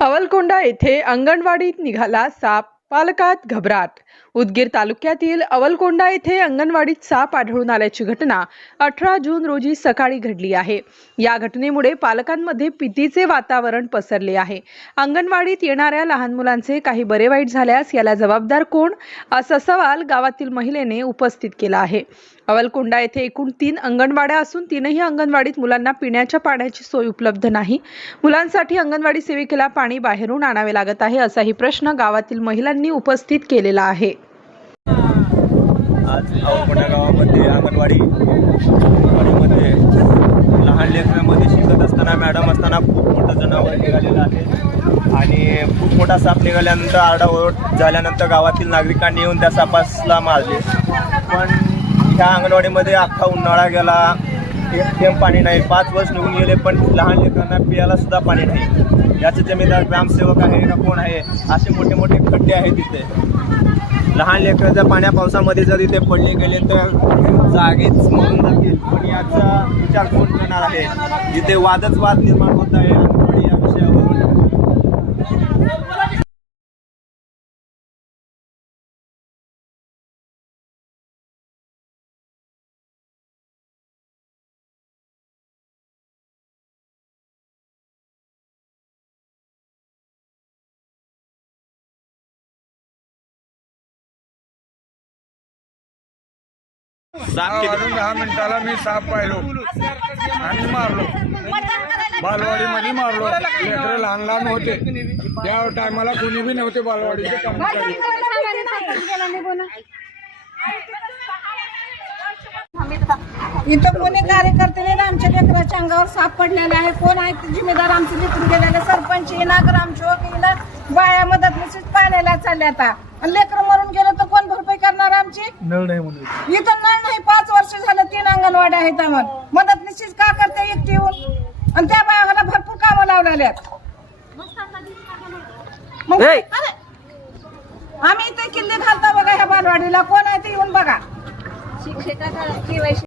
अवलकोंडा येथे अंगणवाडीत निघाला साप. पालकात घबराट. उदगीर तालुक्यातील अवलकोंडा येथे अंगणवाडीत साप आढळून आल्याची घटना अठरा जून रोजी सकाळी घडली आहे. या घटनेमुळे पालकांमध्ये भीतीचे वातावरण पसरले आहे. अंगणवाडीत येणाऱ्या लहान मुलांचे काही बरे वाईट झाल्यास याला जबाबदार कोण? असा सवाल गावातील महिलेने उपस्थित केला आहे. अवलकोंडा येथे एकूण तीन अंगणवाड्या असून तीनही अंगणवाडीत मुलांना पिण्याच्या पाण्याची सोय उपलब्ध नाही. मुलांसाठी अंगणवाडी सेविकेला पाणी बाहेरून आणावे लागत आहे असाही प्रश्न गावातील महिलांनी उपस्थित केलेला आहे. आज अवकोंडा गावामध्ये अंगणवाडी अंगणवाडीमध्ये लहान लेकरांमध्ये शिकत असताना मॅडम असताना खूप मोठं जनावर निघालेलं आहे. आणि खूप मोठा साप निघाल्यानंतर आरडाओरड झाल्यानंतर गावातील नागरिकांनी येऊन त्या सापासला मारले. पण ह्या अंगणवाडीमध्ये अख्खा उन्हाळा गेला. एक थेंब पाणी नाही. पाच वर्ष निघून गेले पण लहान लेकरांना पियाला सुद्धा पाणी नाही. याचे जमीनदार ग्रामसेवक आहे का कोण आहे? असे मोठे आहे तिथे. लहान लेकरांच्या पाण्या पावसामध्ये जर इथे पडले गेले तर जागेच मरून जातील. पण याचा विचार कोण करणार आहे? जिथे वादच वाद निर्माण होत आहे या विषयावर साप किती वाजून दहा मिनिटाला मी साप पाहिलो. आणि मारलो. बालवाडीमध्ये मारलो. लेकरं लहान लहान होते. त्या टायमाला कोणी बी नव्हते बालवाडीचे इथं कोणी कार्यकर्ते नाही आमच्या लेकराच्या अंगावर साप पडलेले आहे. कोण आहे? ते जिम्मेदार आमचे लेकरून गेलेले सरपंच येईना ग्रामसेवक येईना बाया मदत नसेच पाण्याला चालले आता. आणि लेकरं मरून गेलं तर कोण भरपाई करणार आमची? नळ नाही म्हणून. इथं नळ वर्ष झालं तीन अंगणवाड्या आहेत आम्हाला. मदत निश्चित का करते एकटी येऊन? आणि त्या बायाला भरपूर कामं लावलेल्यात मग अरे, आम्ही इथे किल्ले घालतो बघा ह्या बालवाडीला. कोण आहे ते येऊन बघा.